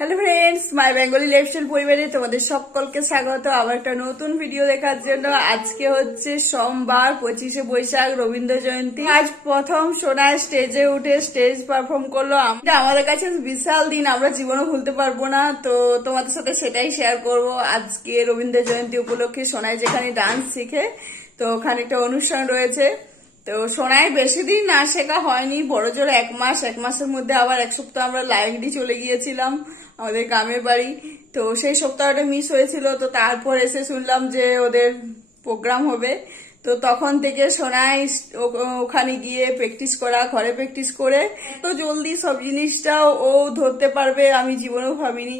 Hello friends, মাই Bengali lifestyle পরিবারে তোমাদের সকলকে স্বাগত আবার একটা নতুন ভিডিও দেখার জন্য। আজকে হচ্ছে সোমবার 25শে বৈশাখ, রবীন্দ্র জয়ন্তী। আজ প্রথম সোনা স্টেজে উঠে স্টেজ পারফর্ম করলো। আমাদের কাছে বিশাল দিন, আমরা জীবনও ভুলতে পারবো না। তো তোমাদের সাথে সেটাই শেয়ার করব। আজকে রবীন্দ্র জয়ন্তী উপলক্ষে সোনায় যেখানে ডান্স শিখে, তো ওখানে একটা অনুষ্ঠান রয়েছে। তো সোনায় বেশি দিন না শেখা হয়নি, বড় জোর এক মাসের মধ্যে আবার এক সপ্তাহ আমরা লাইনডি চলে গিয়েছিলাম আমাদের গ্রামের বাড়ি। তো সেই সপ্তাহটা মিস হয়েছিল। তো তারপর এসে শুনলাম যে ওদের প্রোগ্রাম হবে। তো তখন থেকে সোনায় ওখানে গিয়ে প্র্যাকটিস করা, ঘরে প্র্যাকটিস করে তো জলদি সব জিনিসটাও ও ধরতে পারবে আমি জীবনেও ভাবিনি।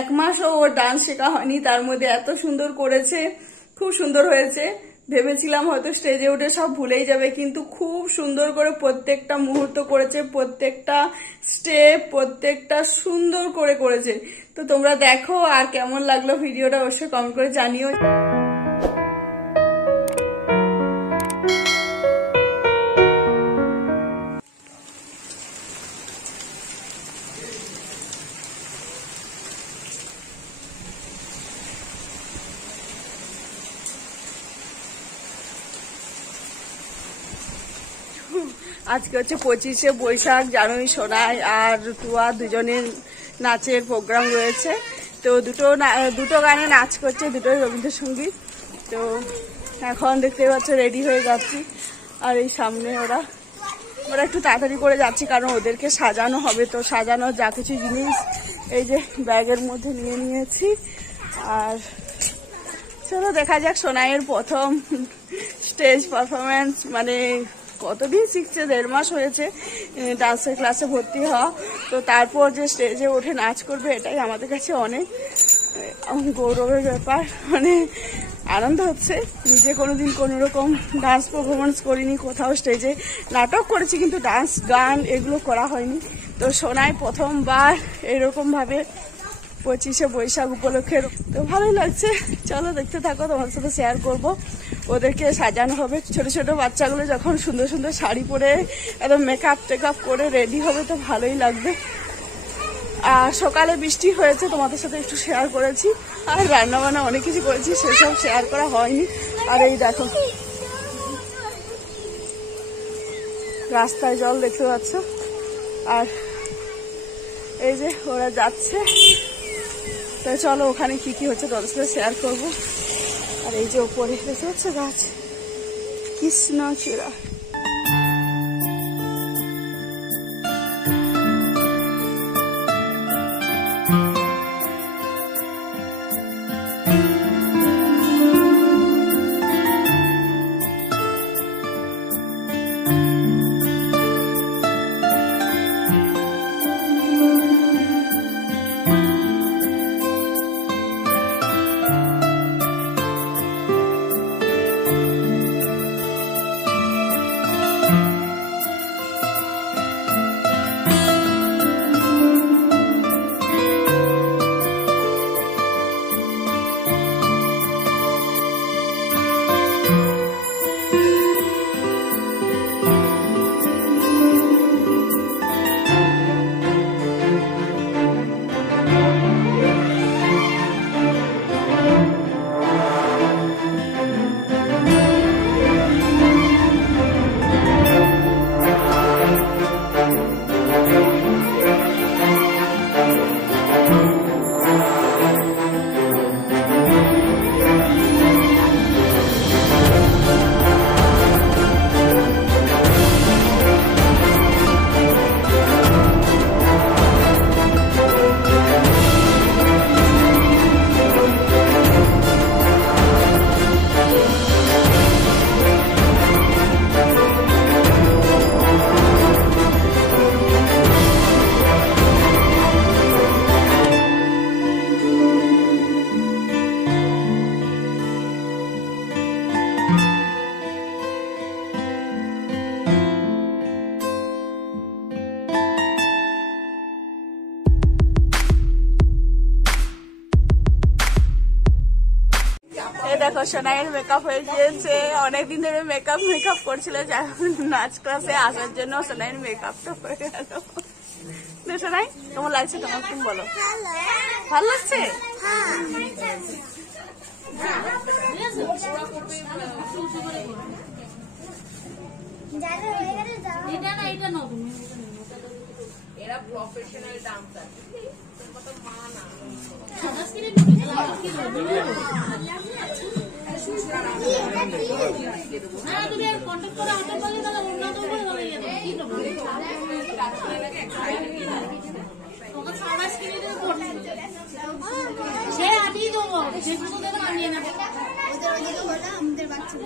এক মাসও ওর ডান্স শেখা হয়নি, তার মধ্যে এত সুন্দর করেছে, খুব সুন্দর হয়েছে। ভেবেছিলাম হয়তো স্টেজে উঠে সব ভুলেই যাবে, কিন্তু খুব সুন্দর করে প্রত্যেকটা মুহূর্ত করেছে, প্রত্যেকটা স্টেপ প্রত্যেকটা সুন্দর করে করেছে। তো তোমরা দেখো, আর কেমন লাগলো ভিডিওটা অবশ্যই কমেন্ট করে জানিও। আজকে হচ্ছে 25শে বৈশাখ, জানুই সোনাই আর তুয়া দুজনের নাচের প্রোগ্রাম রয়েছে। তো দুটো গানে নাচ করছে, দুটোই রবীন্দ্রসঙ্গীত। তো এখন দেখতে পাচ্ছ রেডি হয়ে যাচ্ছি। আর এই সামনে ওরা একটু তাড়াতাড়ি করে যাচ্ছি, কারণ ওদেরকে সাজানো হবে। তো সাজানো যা কিছু জিনিস এই যে ব্যাগের মধ্যে নিয়ে নিয়েছি। আর চলো দেখা যাক সোনাইয়ের প্রথম স্টেজ পারফরমেন্স। মানে কতদিন শিখছে, 1.5 মাস হয়েছে ডান্সের ক্লাসে ভর্তি হওয়া। তো তারপর যে স্টেজে উঠে নাচ করবে, এটাই আমাদের কাছে অনেক গৌরবের ব্যাপার। মানে আনন্দ হচ্ছে। নিজে কোনোদিন কোনো রকম ডান্স পারফরমেন্স করিনি, কোথাও স্টেজে নাটক করেছি কিন্তু ডান্স গান এগুলো করা হয়নি। তো সোনাই প্রথমবার এরকমভাবে 25শে বৈশাখ উপলক্ষে। তো ভালোই লাগছে, চলো দেখতে থাকো, তোমার সাথে শেয়ার করব। ওদেরকে সাজানো হবে, ছোট ছোট বাচ্চাগুলো যখন সুন্দর সুন্দর শাড়ি পরে একদম মেকআপ টেকআপ করে রেডি হবে, তো ভালোই লাগবে। আর সকালে বৃষ্টি হয়েছে, তোমাদের সাথে একটু শেয়ার করেছি। আর রান্না বান্না অনেক কিছু করেছি, সেসব শেয়ার করা হয়নি। আর এই দেখো রাস্তায় জল দেখতে পাচ্ছ। আর এই যে ওরা যাচ্ছে। তো চলো ওখানে কি কি হচ্ছে তোমাদের সাথে শেয়ার করবো। আর এই যে ওপরে দেখতে পাচ্ছ গাছ, কৃষ্ণচূড়া। দেখো সোনাইয়ের মেকআপ হয়ে গিয়েছে, অনেকদিন ধরে মেকআপ করছিল নাচ ক্লাসে আসার জন্য। সোনাইয়ের মেকআপটা হয়ে গেল, লাগছে সোনাই? কেমন লাগছে তোমার? তুমি বলো। ভালো লাগছে? এরা প্রফেশনাল ডান্সার। সে আজই দেবো, যেগুলো দেবো আনিয়ে নেবো। আমাদের বাচ্চা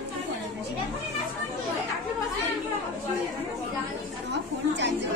আমার ফোন চার্জে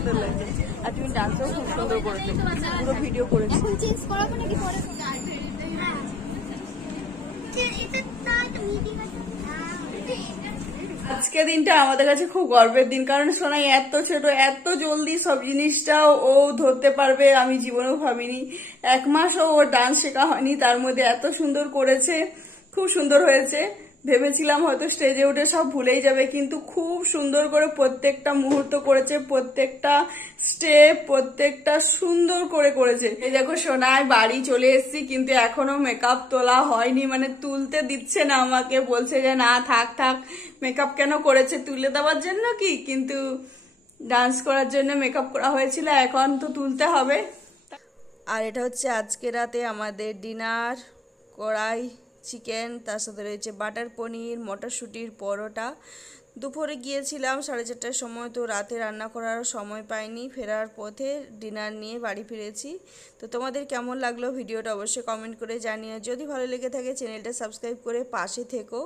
সুন্দর লাগছে। আর তুমি ডান্সও খুব সুন্দর করেছো, পুরো ভিডিও করেছো। এখন চেঞ্জ করাবো নাকি পরে? আজকে দিনটা আমাদের কাছে খুব গর্বের দিন, কারণ সোনাই এত ছোট, এত জলদি সব জিনিসটাও ও ধরতে পারবে আমি জীবনেও ভাবিনি। 1 মাসও ওর ডান্স শেখা হয়নি, তার মধ্যে এত সুন্দর করেছে, খুব সুন্দর হয়েছে। ভেবেছিলাম হয়তো স্টেজে উঠে সব ভুলেই যাবে, কিন্তু খুব সুন্দর করে প্রত্যেকটা মুহূর্ত করেছে, প্রত্যেকটা স্টেপ প্রত্যেকটা সুন্দর করে করেছে। এই দেখো সোনাই বাড়ি চলে এসেছি, কিন্তু এখনো মেকআপ তোলা হয়নি, মানে তুলতে দিচ্ছে না আমাকে, বলছে যে না থাক থাক, মেকআপ কেন করেছে, তুলে দেওয়ার জন্য কি, কিন্তু ডান্স করার জন্য মেকআপ করা হয়েছিল, এখন তো তুলতে হবে। আর এটা হচ্ছে আজকে রাতে আমাদের ডিনার, কড়াই চিকেন, তার সাথে রয়েছে বাটার পনির, মটরশুঁটির পরোটা। দুপুরে গিয়েছিলাম 4:30টার সময়, তো রাতে রান্না করার সময় পাইনি, ফেরার পথে ডিনার নিয়ে বাড়ি ফিরেছি। তো তোমাদের কেমন লাগলো ভিডিওটা অবশ্যই কমেন্ট করে জানিও। যদি ভালো লেগে থাকে চ্যানেলটা সাবস্ক্রাইব করে পাশে থেকো।